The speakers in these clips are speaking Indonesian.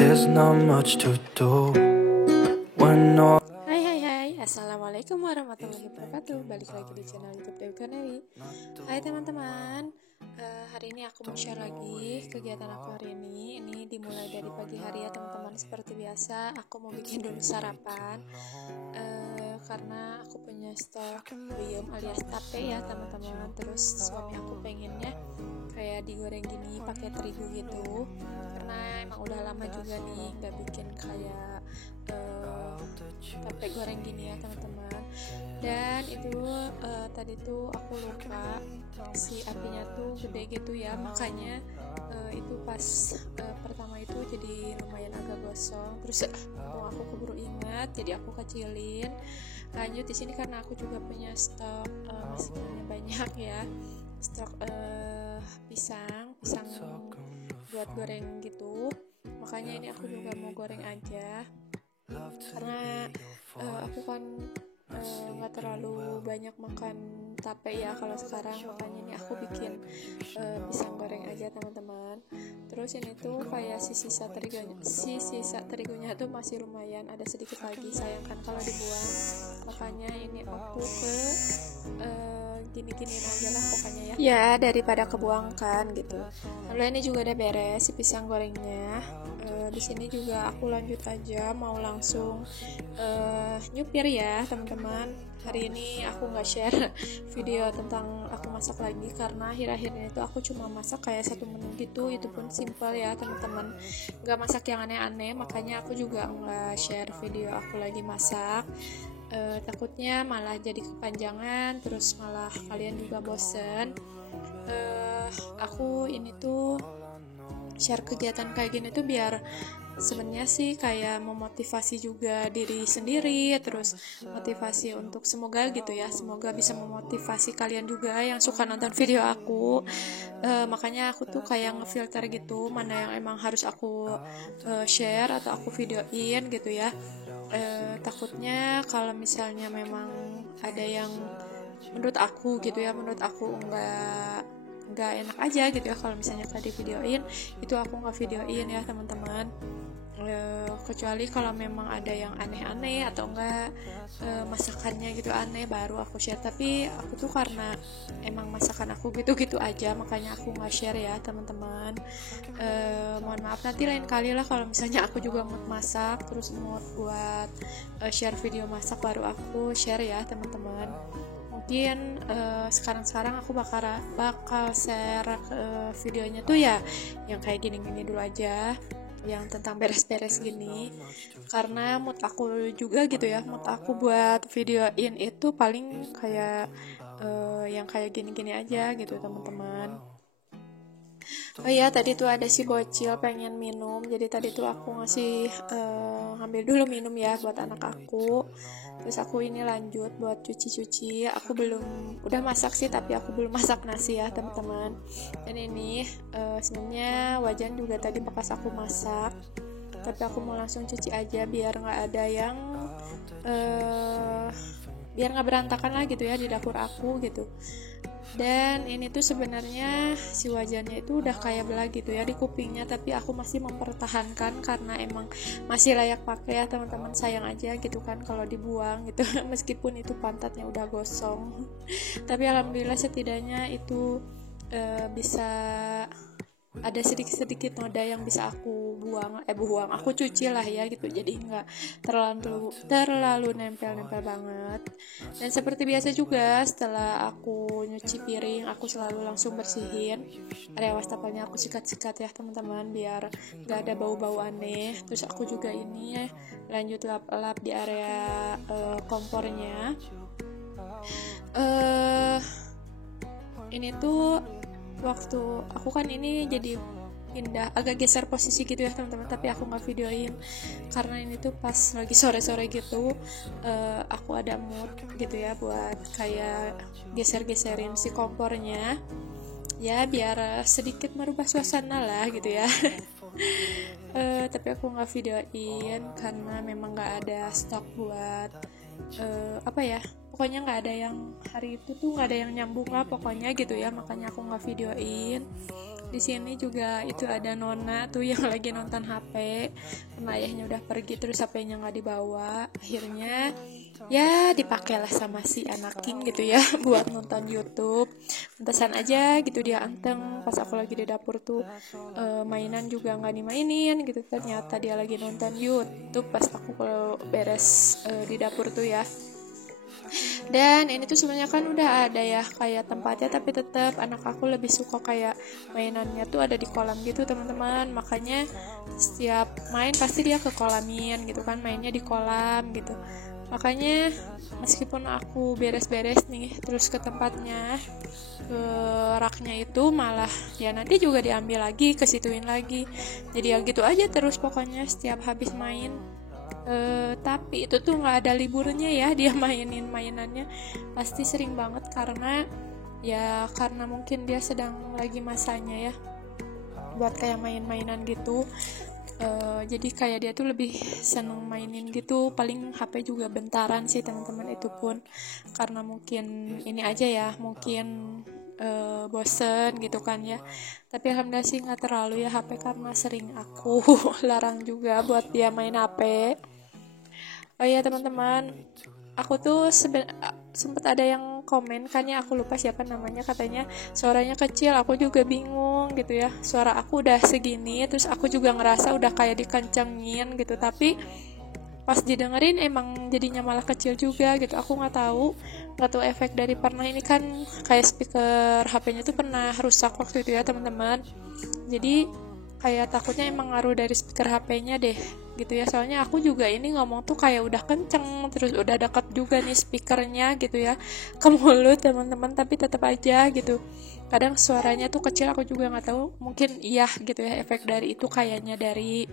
There's not much to do when all Hai, Assalamualaikum warahmatullahi wabarakatuh. Balik lagi di channel YouTube Dewi Karnawi. Hai teman-teman, hari ini aku mau share lagi kegiatan aku hari ini. Ini dimulai dari pagi hari ya teman-teman. Seperti biasa, aku mau bikin dulu sarapan, karena aku punya stok buyem alias tape ya teman-teman. Terus suami aku pengennya kayak digoreng gini pakai terigu gitu, karena emang udah lama juga nih nggak bikin kayak tape goreng gini ya teman-teman. Dan itu tadi tuh aku lupa si apinya tuh gede gitu ya, makanya itu pas pertama itu jadi lumayan agak gosong. Terus aku keburu ingat, jadi aku kecilin. Lanjut di sini karena aku juga punya stok masih punya banyak ya, stok pisang buat goreng gitu. Makanya ini aku juga mau goreng aja, karena aku kan nggak terlalu banyak makan tape ya kalau sekarang. Makanya ini aku bikin pisang goreng aja teman-teman. Terus ini tuh kayak si sisa terigunya tuh masih lumayan, ada sedikit lagi, sayangkan kalau dibuang. Makanya ini aku gini-giniin aja lah pokoknya ya daripada kebuangkan gitu. Lalu ini juga udah beres si pisang gorengnya. Di sini juga aku lanjut aja, mau langsung nyupir ya teman-teman. Hari ini aku nggak share video tentang aku masak lagi, karena akhir-akhir ini tuh aku cuma masak kayak 1 menu gitu, itu pun simple ya teman-teman, nggak masak yang aneh-aneh. Makanya aku juga nggak share video aku lagi masak, takutnya malah jadi kepanjangan, terus malah kalian juga bosen. Aku ini tuh share kegiatan kayak gini tuh biar sebenarnya sih kayak memotivasi juga diri sendiri, terus motivasi untuk semoga gitu ya, semoga bisa memotivasi kalian juga yang suka nonton video aku. Makanya aku tuh kayak ngefilter gitu mana yang emang harus aku share atau aku videoin gitu ya. Takutnya kalau misalnya memang ada yang menurut aku nggak enak aja gitu ya, kalau misalnya tadi videoin itu aku nggak videoin ya teman-teman. Kecuali kalau memang ada yang aneh-aneh atau enggak masakannya gitu aneh, baru aku share. Tapi aku tuh karena emang masakan aku gitu-gitu aja, makanya aku nggak share ya teman-teman. Mohon maaf, nanti lain kali lah kalau misalnya aku juga mood masak terus mood buat share video masak, baru aku share ya teman-teman. Mungkin sekarang aku bakal share videonya tuh ya yang kayak gini-gini dulu aja, yang tentang beres-beres gini, karena mood aku juga gitu ya, mood aku buat videoin itu paling kayak yang kayak gini-gini aja gitu teman-teman. Oh iya, tadi tuh ada si bocil pengen minum, jadi tadi tuh aku ngasih ngambil dulu minum ya buat anak aku. Terus aku ini lanjut buat cuci-cuci. Aku udah masak sih, tapi aku belum masak nasi ya teman-teman. Dan ini sebenarnya wajan juga tadi bekas aku masak, tapi aku mau langsung cuci aja biar nggak berantakan lah gitu ya di dapur aku gitu. Dan ini tuh sebenarnya si wajannya itu udah kayak belah gitu ya di kupingnya, tapi aku masih mempertahankan karena emang masih layak pakai ya teman-teman. Sayang aja gitu kan kalau dibuang gitu meskipun itu pantatnya udah gosong tapi alhamdulillah setidaknya itu bisa ada sedikit-sedikit noda yang bisa aku buang, aku cuci lah ya gitu, jadi nggak terlalu nempel-nempel banget. Dan seperti biasa juga setelah aku nyuci piring, aku selalu langsung bersihin area wastafelnya, aku sikat-sikat ya teman-teman biar nggak ada bau-bau aneh. Terus aku juga ini lanjut lap-lap di area kompornya. Ini tuh waktu aku kan ini jadi pindah, agak geser posisi gitu ya teman-teman, tapi aku nggak videoin karena ini tuh pas lagi sore-sore gitu. Aku ada mood gitu ya buat kayak geser-geserin si kompornya ya biar sedikit merubah suasana lah gitu ya. Tapi aku nggak videoin karena memang nggak ada stok buat pokoknya nggak ada yang hari itu tuh nggak ada yang nyambung lah pokoknya gitu ya, makanya aku nggak videoin. Di sini juga itu ada nona tuh yang lagi nonton HP karena ayahnya udah pergi, terus HP-nya nggak dibawa. Akhirnya ya dipakailah sama si anak King gitu ya buat nonton YouTube. Pantesan aja gitu dia anteng pas aku lagi di dapur tuh, mainan juga nggak dimainin gitu. Ternyata dia lagi nonton YouTube pas aku beres di dapur tuh ya. Dan ini tuh sebenarnya kan udah ada ya kayak tempatnya, tapi tetap anak aku lebih suka kayak mainannya tuh ada di kolam gitu teman-teman. Makanya setiap main pasti dia ke kolamin gitu kan, mainnya di kolam gitu. Makanya meskipun aku beres-beres nih terus ke tempatnya, ke raknya itu, malah ya nanti juga diambil lagi, kesituin lagi. Jadi ya gitu aja terus pokoknya setiap habis main. Tapi itu tuh nggak ada liburnya ya, dia mainin mainannya pasti sering banget karena mungkin dia sedang lagi masanya ya buat kayak main-mainan gitu. Jadi kayak dia tuh lebih seneng mainin gitu, paling HP juga bentaran sih teman-teman, itu pun karena mungkin ini aja ya, mungkin bosen gitu kan ya. Tapi alhamdulillah sih nggak terlalu ya HP, karena sering aku larang juga buat dia main HP. Oh iya teman-teman, aku tuh sempet ada yang komen kan ya, aku lupa siapa namanya, katanya suaranya kecil. Aku juga bingung gitu ya, suara aku udah segini, terus aku juga ngerasa udah kayak dikencengin gitu, tapi pas didengerin emang jadinya malah kecil juga gitu. Aku nggak tahu efek dari pernah ini kan kayak speaker HP-nya tuh pernah rusak waktu itu ya teman-teman. Jadi kayak takutnya emang ngaruh dari speaker HP-nya deh gitu ya. Soalnya aku juga ini ngomong tuh kayak udah kenceng, terus udah dekat juga nih speakernya gitu ya ke mulut teman-teman, tapi tetap aja gitu kadang suaranya tuh kecil. Aku juga nggak tahu, mungkin iya gitu ya efek dari itu, kayaknya dari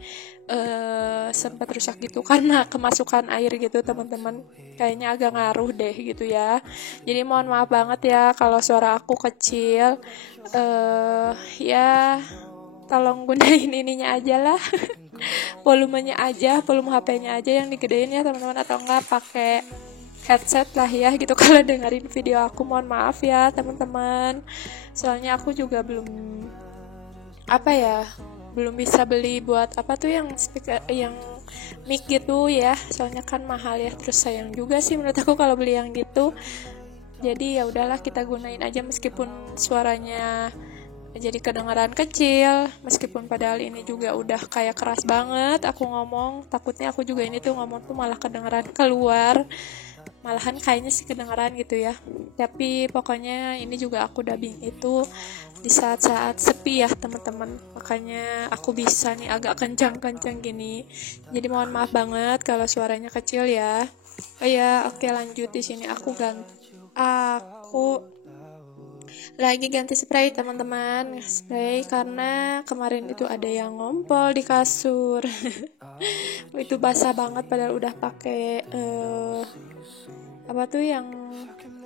sempat rusak gitu karena kemasukan air gitu teman-teman, kayaknya agak ngaruh deh gitu ya. Jadi mohon maaf banget ya kalau suara aku kecil. Ya tolong gunain ininya aja lah volumenya aja, volume HP-nya aja yang digedein ya teman-teman, atau enggak pakai headset lah ya gitu kalau dengerin video aku. Mohon maaf ya teman-teman, soalnya aku juga belum bisa beli buat yang speaker, yang mic gitu ya, soalnya kan mahal ya, terus sayang juga sih menurut aku kalau beli yang gitu. Jadi ya udahlah, kita gunain aja meskipun suaranya jadi kedengaran kecil, meskipun padahal ini juga udah kayak keras banget aku ngomong. Takutnya aku juga ini tuh ngomong tuh malah kedengaran keluar, malahan kayaknya sih kedengaran gitu ya. Tapi pokoknya ini juga aku dubbing itu di saat-saat sepi ya teman-teman, makanya aku bisa nih agak kencang-kencang gini. Jadi mohon maaf banget kalau suaranya kecil ya. Oh ya, oke lanjut. Di sini aku lagi ganti spray teman-teman, spray karena kemarin itu ada yang ngompol di kasur. Itu basah banget padahal udah pakai yang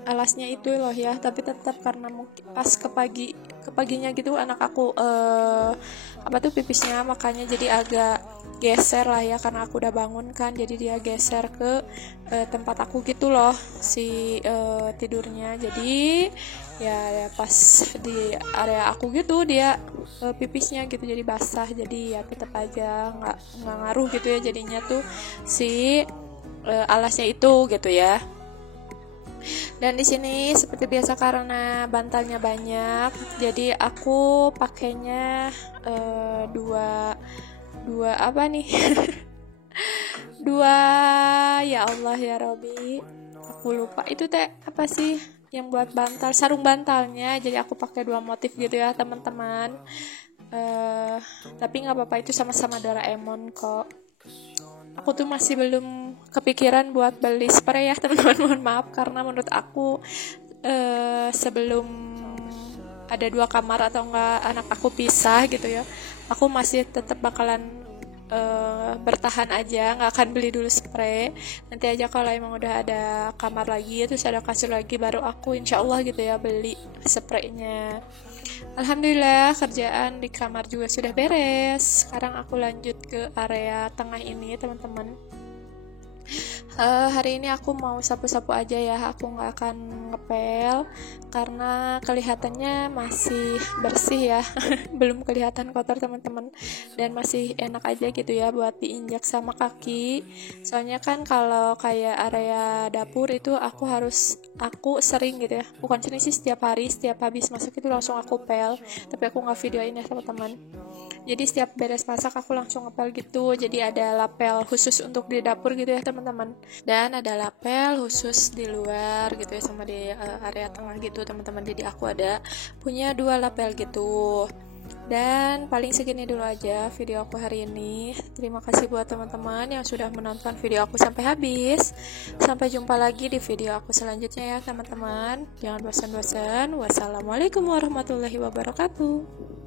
alasnya itu loh ya, tapi tetap karena mungkin pas kepaginya gitu anak aku pipisnya, makanya jadi agak geser lah ya karena aku udah bangun kan, jadi dia geser ke tempat aku gitu loh si tidurnya. Jadi ya pas di area aku gitu dia pipisnya gitu jadi basah, jadi ya tetap aja nggak ngaruh gitu ya jadinya tuh si alasnya itu gitu ya. Dan di sini seperti biasa karena bantalnya banyak, jadi aku pakainya dua dua, ya Allah ya Robi, aku lupa itu apa sih yang buat bantal, sarung bantalnya. Jadi aku pakai 2 motif gitu ya teman-teman. Tapi nggak apa-apa, itu sama-sama Doraemon kok. Aku tuh masih belum kepikiran buat beli spray ya teman-teman, mohon maaf, karena menurut aku sebelum ada 2 kamar atau enggak anak aku pisah gitu ya, aku masih tetap bakalan bertahan aja, nggak akan beli dulu spray. Nanti aja kalau emang udah ada kamar lagi terus ada kasur lagi, baru aku insyaallah gitu ya beli spraynya. Alhamdulillah kerjaan di kamar juga sudah beres. Sekarang aku lanjut ke area tengah ini teman-teman. Hari ini aku mau sapu-sapu aja ya, aku nggak akan ngepel karena kelihatannya masih bersih ya. Belum kelihatan kotor teman-teman, dan masih enak aja gitu ya buat diinjak sama kaki. Soalnya kan kalau kayak area dapur itu aku sering gitu ya, bukan sering sih, setiap hari setiap habis masak itu langsung aku pel, tapi aku nggak videoin ya teman-teman. Jadi setiap beres masak aku langsung ngepel gitu. Jadi ada lapel khusus untuk di dapur gitu ya teman-teman, dan ada lapel khusus di luar gitu ya, sama di area tengah gitu teman-teman. Jadi aku ada punya 2 lapel gitu. Dan paling segini dulu aja video aku hari ini. Terima kasih buat teman-teman yang sudah menonton video aku sampai habis. Sampai jumpa lagi di video aku selanjutnya ya teman-teman. Jangan bosan-bosan. Wassalamualaikum warahmatullahi wabarakatuh.